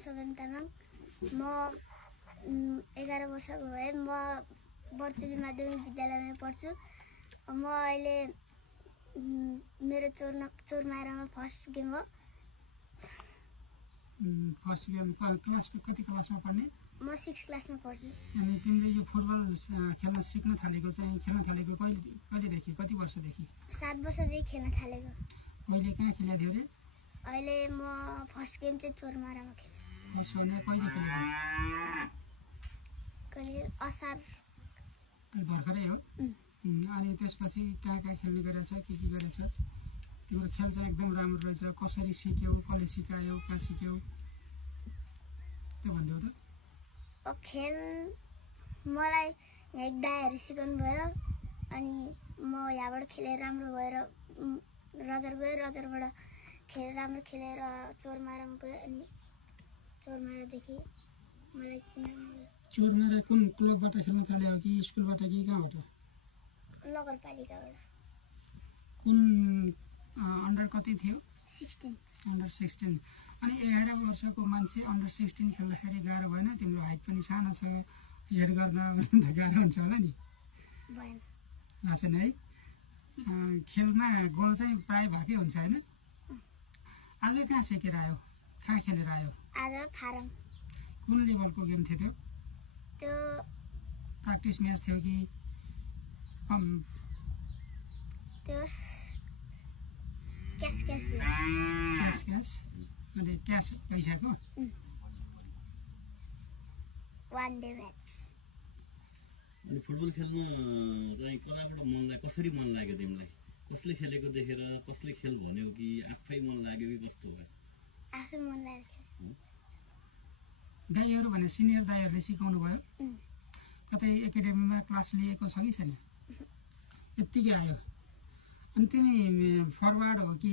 सदन तामाङ। म 11 वर्षको भए। म बर्चुली माध्यमिक विद्यालयमा पढ्छु। म अहिले मेरो चोरमारामा फर्स्ट गेम हो। फर्स्ट गेम कति क्लासमा पढ्ने? म 6 क्लासमा पढ्छु। अनि तिमीले यो फुटबल खेल्न सिक्न थालेको कहिलेदेखि, कति वर्षदेखि? 7 वर्षदेखि खेल्न थालेको। अहिले कहाँ खेलेको थियो रे? अहिले म फर्स्ट गेम चाहिँ चोरमारामा खेलेँ। फर्स्ट भने कहिले खेलेको? कहिले असार भर्खरै हो। अनि त्यसपछि कहाँ खेल्ने गरेछ, के गरेछ? तिम्रो खेल चाहिँ एकदम राम्रो रहेछ। कसरी सिक्यौ, कसले सिकायो, कहाँ सिक्यौ त्यो भनिदेऊ त। खेल मलाई यहाँ एक दाइहरू सिकाउनु भयो। अनि म यहाँबाट खेलेर राम्रो भएर रजर गएँ। रजरबाट राम्रो खेलेर चोरमारामा गएँ। अनि चोरमारादेखि मलाई चिनाउनु भयो। चोरमारा कुन क्लबबाट खेल्न थाल्यो कि स्कुलबाट कि कहाँबाट? नगरपालिकाबाट। कुन अन्डर कति थियो? 16। अन्डर 16। अनि 11 वर्षको मान्छे अन्डर 16 खेल्दाखेरि गाह्रो भएन? तिम्रो हाइट पनि सानो छ, हेड गर्न त गाह्रो हुन्छ होला नि? भएन। छैन है। खेलमा गोल चाहिँ प्राय भएकै हुन्छ होइन? आज कहाँ सिकेर आयो, कहाँ खेलेर आयो? आज फारम। कुन लेभलको गेम थियो त्यो? त्यो प्र्याक्टिस म्याच थियो कि त्यो क्यास अनि क्यास पैसाको? 1 डे म्याच। अनि फुटबल खेल्नु चाहिँ कसरी मन लाग्यो तिमीलाई? कसले खेलेको देखेर, कसले खेल भन्यो कि आफै मन लाग्यो कि कस्तो भयो? आफै मन लाग्यो। दाइहरू भने सिनियर दाइहरूले सिकाउनु भयो? कतै एकाडेमीमा क्लास लिएको छ कि छैन? यत्तिकै आयो। अनि तिमी फरवार्ड हो कि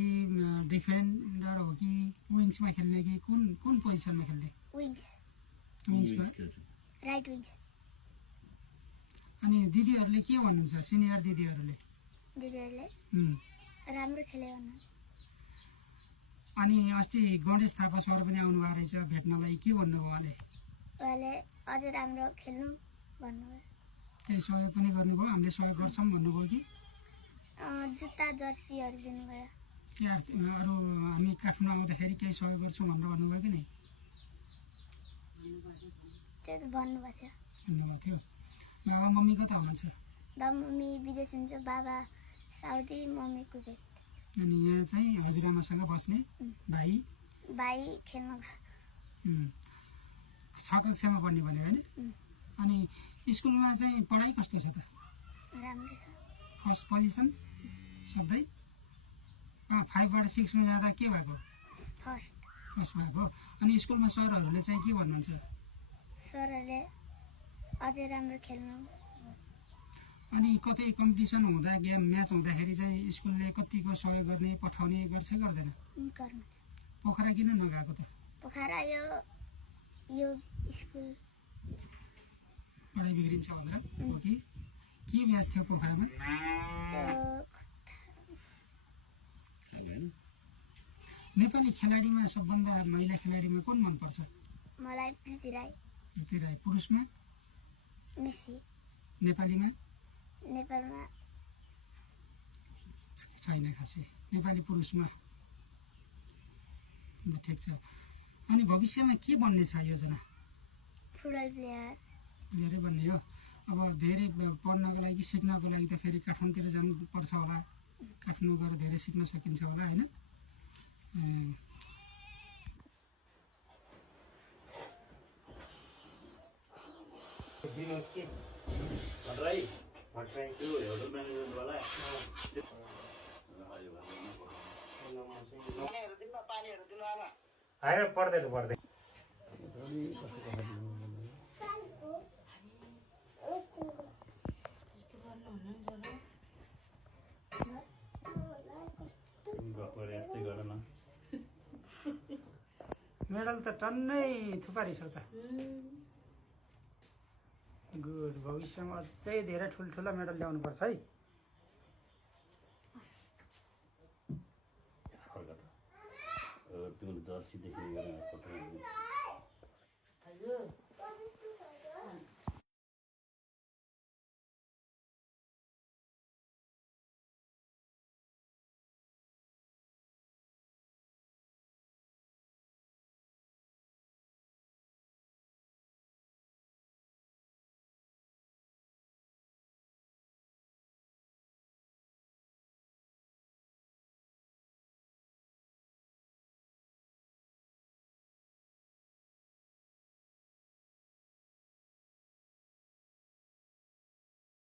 डिफेन्डर हो कि विङ्समा खेल्ने कि कुन पोजिसनमा खेल्ने? विङ्समा। Right wings. अनि दिदीहरूले के भन्नुहुन्छ, सिनियर दिदीहरूले? राम्रो खेल्यो भन्नु। अनि अस्ति गणेश थापा सर पनि आउनु भएको रहेछ भेट्नलाई, के भन्नुभयो उहाँले? अझै राम्रो खेल्नु भन्नुभयो। केही सहयोग पनि गर्नुभयो? हामीले सहयोग गर्छौँ भन्नुभयो कि? जुत्ता जर्सीहरू दिनुभयो। अरू हामी काठमाडौँ आउँदाखेरि केही सहयोग गर्छौँ भनेर भन्नुभयो कि नै? त्यो त भन्नुभएको थियो। बाबा मम्मी कता हुनुहुन्छ? बाबा मम्मी विदेश हुन्छ। बाबा साउदी, मम्मी कुवेत। अनि यहाँ चाहिँ हजुरआमासँग बस्ने भाइ खेल्न 6 कक्षामा पढ्ने भन्यो होइन? अनि स्कुलमा चाहिँ पढाइ कस्तो छ त? राम्रो छ। फर्स्ट पोजिसन सधैँ? 5बाट 6मा जाँदा के भएको? फर्स्ट भएको। अनि स्कुलमा सरहरूले चाहिँ के भन्नुहुन्छ? सरहरूले अझै राम्रो खेल्नु। अनि कतै कम्पिटिसन हुँदा, गेम म्याच हुँदाखेरि चाहिँ स्कुलले कतिको सहयोग गर्ने, पठाउने गर्छ कि गर्दैन? पोखरा किन नगएको त? पोखरा यो स्कुल पढाइ बिग्रिन्छ भनेर हो कि? के म्याच थियो पोखरामा? नेपाली खेलाडीमा सबभन्दा महिला खेलाडीमा कुन मनपर्छ? मलाई प्रीति राई। पुरुषमा? मेसी। नेपालीमा छैन खासै। नेपाली पुरुषमा ठिक छ। अनि भविष्यमा के बन्ने छ योजना? फुटबल प्लेयरै बन्ने हो। अब धेरै पढ्नको लागि, सिक्नको लागि त फेरि काठमाडौँतिर जानुपर्छ होला। काठमाडौँ गएर धेरै सिक्न सकिन्छ होला होइन? पढ्दै मेडल त टन्नै थुपारिस त। गुड। भविष्यमा अझै धेरै ठुल्ठुला मेडल ल्याउनुपर्छ है। तिम्रो जर्सीदेखि